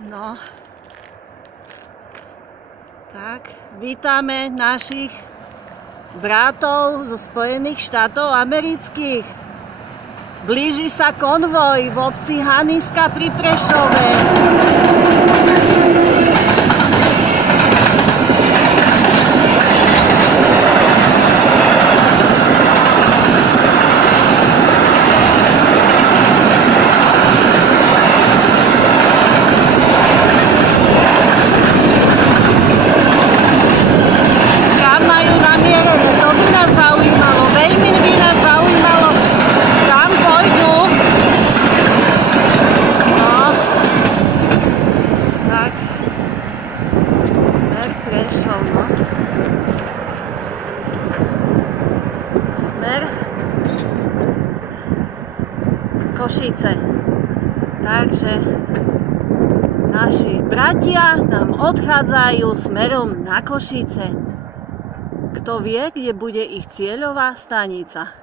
No, tak, vítame našich bratov zo Spojených štátov amerických. Blíži sa konvoj v obci Haniska pri Prešove. Smer Košice. Takže naši bratia nám odchádzajú smerom na Košice. Kto vie, kde bude ich cieľová stanica?